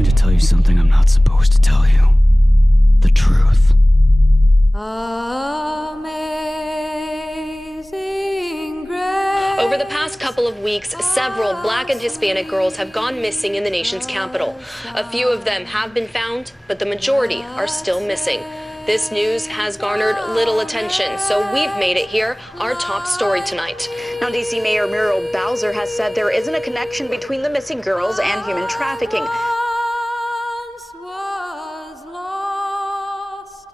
going to tell you something I'm not supposed to tell you. The truth. Amazing grace. Over the past couple of weeks, several Black and Hispanic girls have gone missing in the nation's capital. A few of them have been found, but the majority are still missing. This news has garnered little attention, so we've made it here our top story tonight. Now, D.C. Mayor Muriel Bowser has said there isn't a connection between the missing girls and human trafficking. Was lost.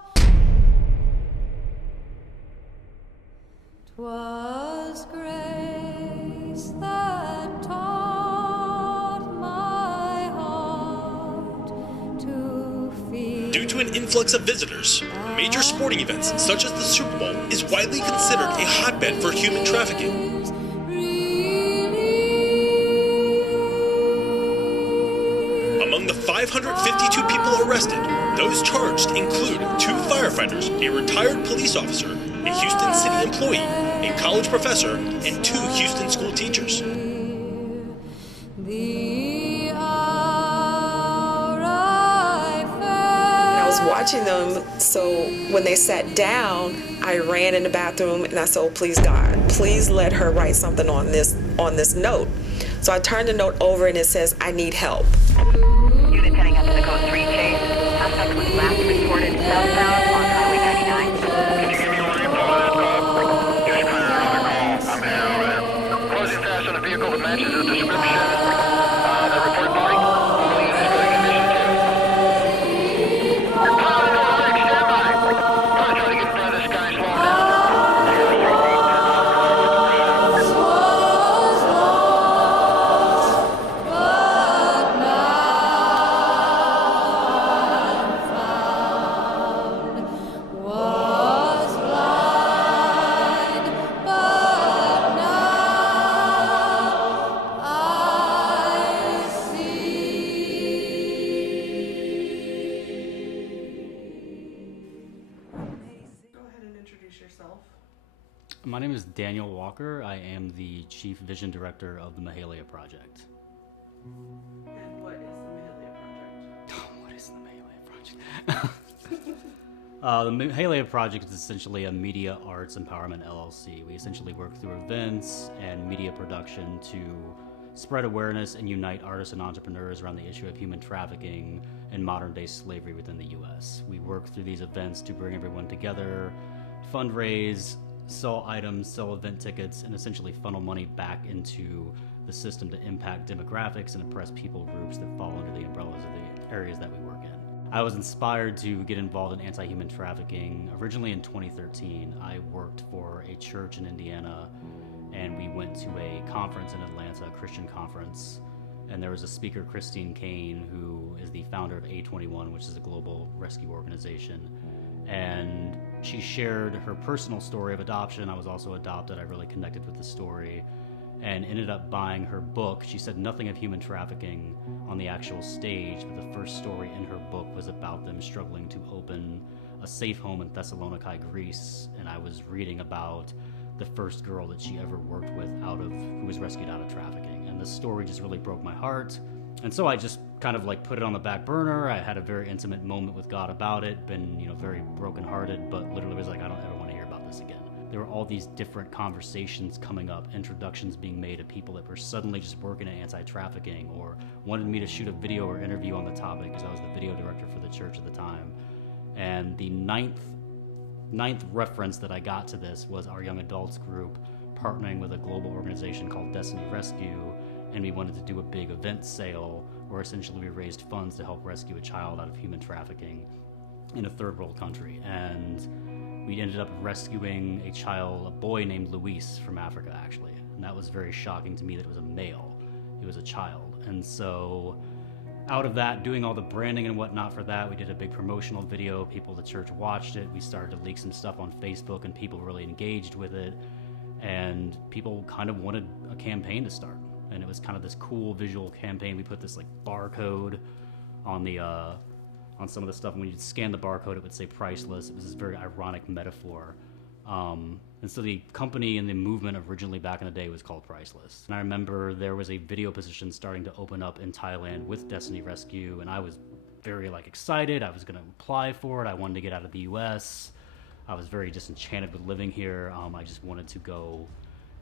'Twas grace that taught my heart to feel. Due to an influx of visitors, major sporting events such as the Super Bowl is widely considered a hotbed for human trafficking. Among the 552 people arrested, those charged include 2 firefighters, a retired police officer, a Houston city employee, a college professor, and 2 Houston school teachers. I was watching them, so when they sat down, I ran in the bathroom and I said, "Oh, please God, please let her write something on this note." So I turned the note over and it says, "I need help." Unit heading up to the Code 3 chase. Suspect was last reported southbound on Highway 99. Can you give me more info on that call? Just clear the call. I'm here already. Closing fast on a vehicle that matches the description. That report body. All units going condition 2. Pilot on alert, stand by. Try to get in front of this guy, slow him down. My name is Daniel Walker. I am the Chief Vision Director of the Mahalia Project. And what is the Mahalia Project? What is the Mahalia Project? The Mahalia Project is essentially a media arts empowerment LLC. We essentially work through events and media production to spread awareness and unite artists and entrepreneurs around the issue of human trafficking and modern-day slavery within the U.S. We work through these events to bring everyone together, fundraise, sell items, sell event tickets, and essentially funnel money back into the system to impact demographics and oppress people groups that fall under the umbrellas of the areas that we work in. I was inspired to get involved in anti-human trafficking originally in 2013. I worked for a church in Indiana, and we went to a conference in Atlanta, a Christian conference, and there was a speaker, Christine Kane, who is the founder of A21, which is a global rescue organization. And she shared her personal story of adoption. I was also adopted. I really connected with the story and ended up buying her book. She said nothing of human trafficking on the actual stage, but the first story in her book was about them struggling to open a safe home in Thessalonica, Greece. And I was reading about the first girl that she ever worked with who was rescued out of trafficking. And the story just really broke my heart. And so I just kind of like put it on the back burner. I had a very intimate moment with God about it, been, very brokenhearted, but literally was like, I don't ever want to hear about this again. There were all these different conversations coming up, introductions being made of people that were suddenly just working at anti-trafficking or wanted me to shoot a video or interview on the topic because I was the video director for the church at the time. And the ninth reference that I got to this was our young adults group partnering with a global organization called Destiny Rescue, and we wanted to do a big event sale where essentially we raised funds to help rescue a child out of human trafficking in a third world country. And we ended up rescuing a boy named Luis from Africa, actually. And that was very shocking to me that it was a male. He was a child. And so out of that, doing all the branding and whatnot for that, we did a big promotional video. People at the church watched it. We started to leak some stuff on Facebook, and people really engaged with it. And people kind of wanted a campaign to start. And it was kind of this cool visual campaign. We put this like barcode on the on some of the stuff, and when you'd scan the barcode, it would say priceless. It was this very ironic metaphor. And And so the company and the movement originally back in the day was called Priceless. And I remember there was a video position starting to open up in Thailand with Destiny Rescue, and I was very excited. I was going to apply for it. I wanted to get out of the US. I was very disenchanted with living here. I just wanted to go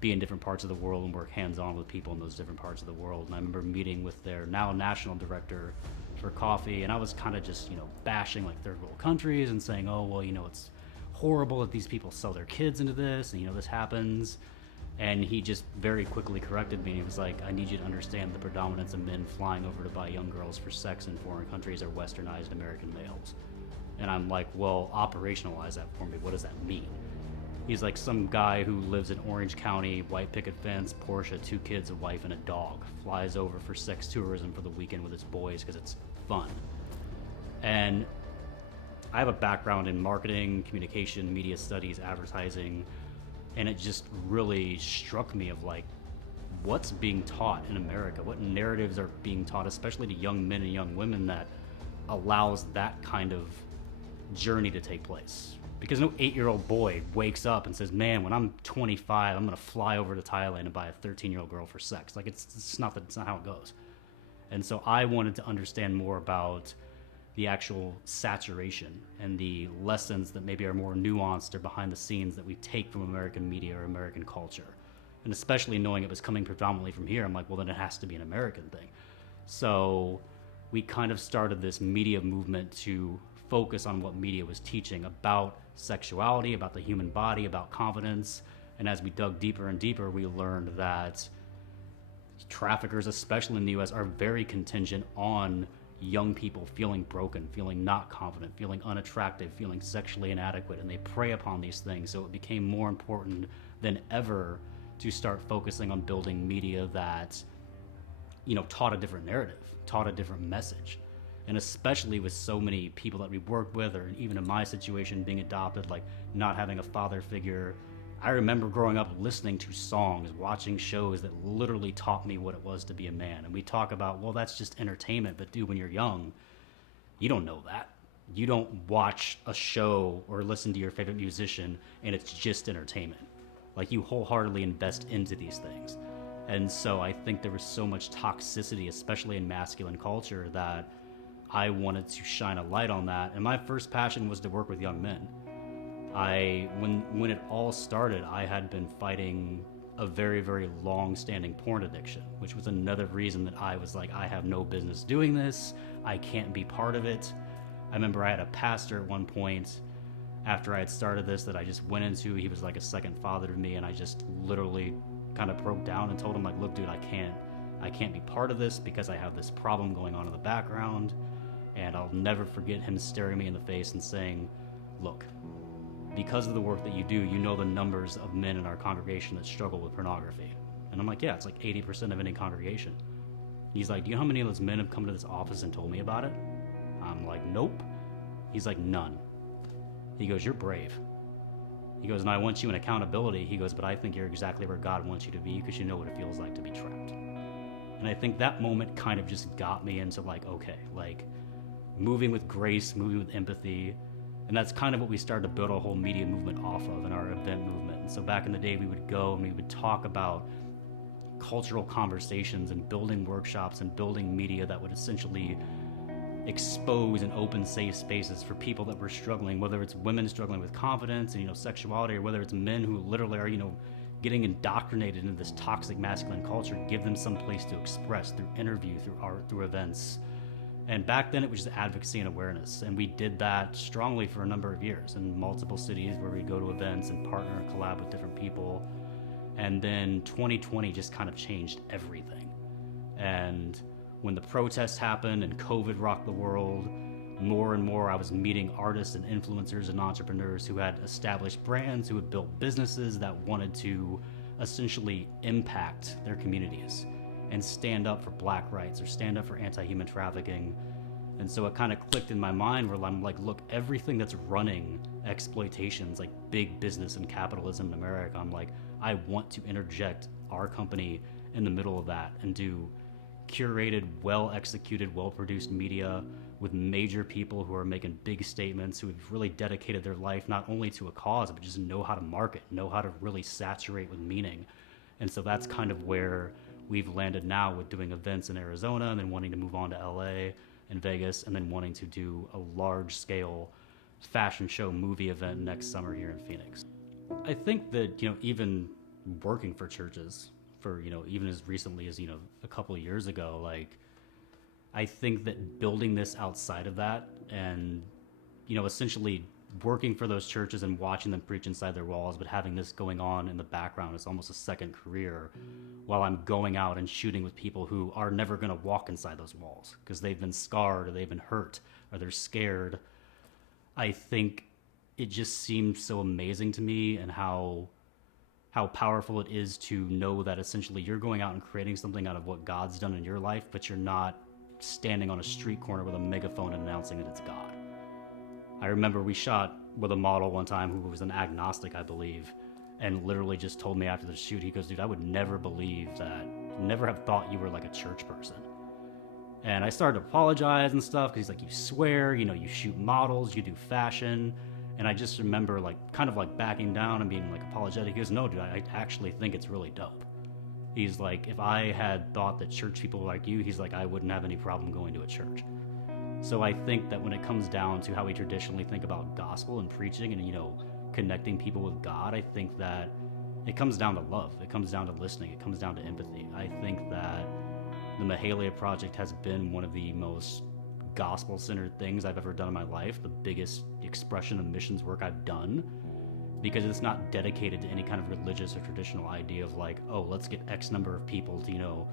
be in different parts of the world and work hands-on with people in those different parts of the world. And I remember meeting with their now national director for coffee, and I was kind of just, bashing third world countries and saying, oh, well, it's horrible that these people sell their kids into this, and this happens. And he just very quickly corrected me. He was like, I need you to understand the predominance of men flying over to buy young girls for sex in foreign countries are westernized American males. And I'm like, well, operationalize that for me. What does that mean? He's like, some guy who lives in Orange County, white picket fence, Porsche, 2 kids, a wife, and a dog, flies over for sex tourism for the weekend with his boys because it's fun. And I have a background in marketing, communication, media studies, advertising, and it just really struck me of what's being taught in America, what narratives are being taught, especially to young men and young women, that allows that kind of journey to take place. Because no 8-year-old boy wakes up and says, man, when I'm 25, I'm going to fly over to Thailand and buy a 13-year-old girl for sex. It's not how it goes. And so I wanted to understand more about the actual saturation and the lessons that maybe are more nuanced or behind the scenes that we take from American media or American culture. And especially knowing it was coming predominantly from here, I'm like, well, then it has to be an American thing. So we kind of started this media movement to focus on what media was teaching about sexuality, about the human body, about confidence. And as we dug deeper and deeper, we learned that traffickers, especially in the US, are very contingent on young people feeling broken, feeling not confident, feeling unattractive, feeling sexually inadequate, and they prey upon these things. So it became more important than ever to start focusing on building media that, taught a different narrative, taught a different message. And especially with so many people that we work with, or even in my situation, being adopted, not having a father figure. I remember growing up listening to songs, watching shows that literally taught me what it was to be a man. And we talk about, well, that's just entertainment. But dude, when you're young, you don't know that. You don't watch a show or listen to your favorite musician and it's just entertainment. You wholeheartedly invest into these things. And so I think there was so much toxicity, especially in masculine culture, that I wanted to shine a light on that. And my first passion was to work with young men. When it all started, I had been fighting a very, very long-standing porn addiction, which was another reason that I was like, I have no business doing this. I can't be part of it. I remember I had a pastor at one point after I had started this that I just went into. He was like a second father to me, and I just literally kind of broke down and told him, look, dude, I can't be part of this because I have this problem going on in the background. And I'll never forget him staring me in the face and saying, look, because of the work that you do, you know the numbers of men in our congregation that struggle with pornography. And I'm like, yeah, it's 80% of any congregation. He's like, do you know how many of those men have come to this office and told me about it? I'm like, nope. He's like, none. He goes, you're brave. He goes, and I want you in accountability. He goes, but I think you're exactly where God wants you to be because you know what it feels like to be trapped. And I think that moment kind of just got me into okay, moving with grace, moving with empathy. And that's kind of what we started to build our whole media movement off of in our event movement. And so back in the day, we would go and we would talk about cultural conversations and building workshops and building media that would essentially expose and open safe spaces for people that were struggling, whether it's women struggling with confidence and, sexuality, or whether it's men who literally are, getting indoctrinated into this toxic masculine culture. Give them some place to express through interview, through art, through events. And back then it was just advocacy and awareness. And we did that strongly for a number of years in multiple cities where we'd go to events and partner and collab with different people. And then 2020 just kind of changed everything. And when the protests happened and COVID rocked the world, more and more I was meeting artists and influencers and entrepreneurs who had established brands, who had built businesses that wanted to essentially impact their communities and stand up for black rights or stand up for anti-human trafficking. And so it kind of clicked in my mind where I'm like, look, everything that's running exploitations, like big business and capitalism in America, I'm like, I want to interject our company in the middle of that and do curated, well-executed, well-produced media with major people who are making big statements, who have really dedicated their life not only to a cause, but just know how to market, know how to really saturate with meaning. And so that's kind of where we've landed now with doing events in Arizona and then wanting to move on to LA and Vegas and then wanting to do a large-scale fashion show movie event next summer here in Phoenix. I think that, even working for churches for, even as recently as, a couple of years ago, like, I think that building this outside of that and, essentially working for those churches and watching them preach inside their walls, but having this going on in the background is almost a second career while I'm going out and shooting with people who are never going to walk inside those walls because they've been scarred or they've been hurt or they're scared. I think it just seemed so amazing to me and how powerful it is to know that essentially you're going out and creating something out of what God's done in your life, but you're not standing on a street corner with a megaphone and announcing that it's God. I remember we shot with a model one time who was an agnostic, I believe, and literally just told me after the shoot, he goes, dude, I would never believe that, never have thought you were like a church person. And I started to apologize and stuff because he's like, you swear, you shoot models, you do fashion. And I just remember kind of backing down and being apologetic. He goes, no, dude, I actually think it's really dope. He's like, if I had thought that church people were like you, he's like, I wouldn't have any problem going to a church. So I think that when it comes down to how we traditionally think about gospel and preaching and, connecting people with God, I think that it comes down to love. It comes down to listening. It comes down to empathy. I think that the Mahalia Project has been one of the most gospel-centered things I've ever done in my life, the biggest expression of missions work I've done, because it's not dedicated to any kind of religious or traditional idea of let's get X number of people to,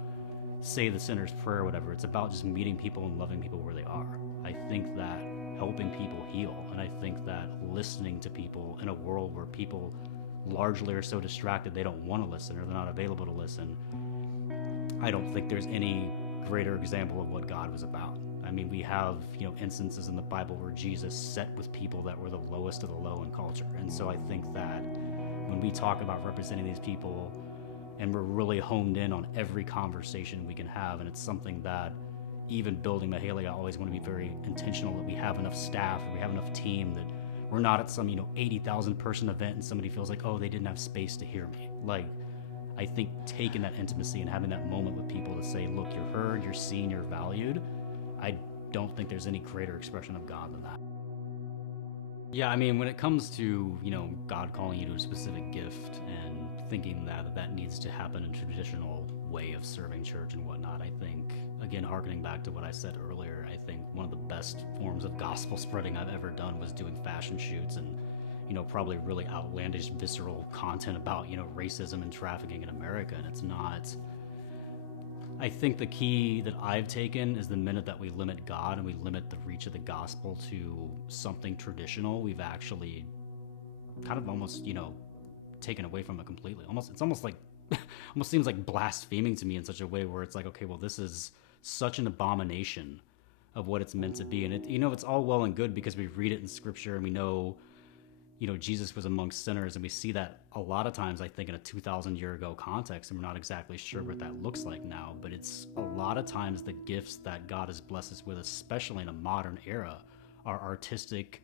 say the sinner's prayer or whatever. It's about just meeting people and loving people where they are. I think that helping people heal, and I think that listening to people in a world where people largely are so distracted they don't want to listen or they're not available to listen, I don't think there's any greater example of what God was about. I mean, we have, instances in the Bible where Jesus sat with people that were the lowest of the low in culture. And so I think that when we talk about representing these people and we're really honed in on every conversation we can have, and it's something that even building Mahalia, I always want to be very intentional that we have enough staff, or we have enough team, that we're not at some, 80,000 person event and somebody feels like, oh, they didn't have space to hear me. I think taking that intimacy and having that moment with people to say, look, you're heard, you're seen, you're valued, I don't think there's any greater expression of God than that. Yeah, I mean, when it comes to, God calling you to a specific gift and thinking that needs to happen in a traditional way of serving church and whatnot, I think, again, harkening back to what I said earlier, I think one of the best forms of gospel spreading I've ever done was doing fashion shoots and, probably really outlandish, visceral content about, racism and trafficking in America. And it's not... I think the key that I've taken is the minute that we limit God and we limit the reach of the gospel to something traditional, we've actually kind of almost, taken away from it completely. It's almost seems like blaspheming to me in such a way where it's like, okay, well, this is such an abomination of what it's meant to be. And it, it's all well and good because we read it in scripture and we know, Jesus was amongst sinners, and we see that a lot of times, I think, in a 2,000 year ago context, and we're not exactly sure what that looks like now, but it's a lot of times the gifts that God has blessed us with, especially in a modern era, are artistic,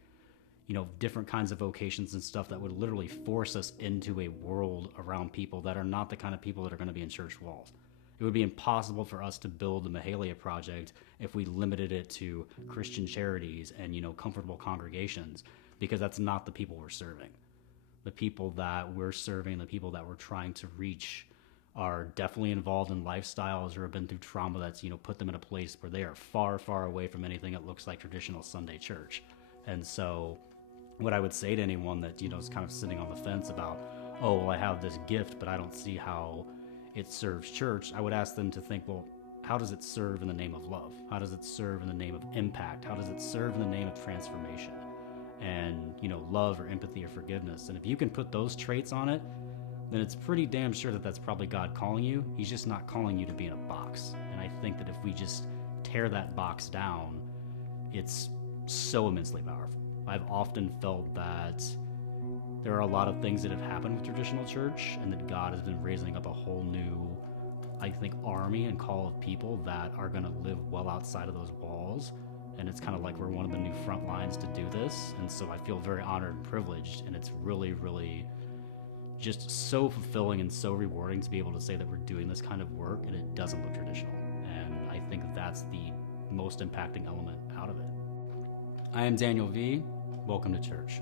different kinds of vocations and stuff that would literally force us into a world around people that are not the kind of people that are going to be in church walls. It would be impossible for us to build the Mahalia Project if we limited it to Christian charities and, comfortable congregations, because that's not the people we're serving. The people that we're serving, the people that we're trying to reach, are definitely involved in lifestyles or have been through trauma that's, put them in a place where they are far, far away from anything that looks like traditional Sunday church. And so what I would say to anyone that, is kind of sitting on the fence about, oh, well, I have this gift, but I don't see how it serves church, I would ask them to think, well, how does it serve in the name of love? How does it serve in the name of impact? How does it serve in the name of transformation? And, love or empathy or forgiveness. And if you can put those traits on it, then it's pretty damn sure that that's probably God calling you. He's just not calling you to be in a box. And I think that if we just tear that box down, it's so immensely powerful. I've often felt that there are a lot of things that have happened with traditional church, and that God has been raising up a whole new I think, army and call of people that are going to live well outside of those walls. And it's kind of like we're one of the new front lines to do this. And so I feel very honored and privileged. And it's really, really just so fulfilling and so rewarding to be able to say that we're doing this kind of work and it doesn't look traditional. And I think that's the most impacting element out of it. I am Daniel V. Welcome to church.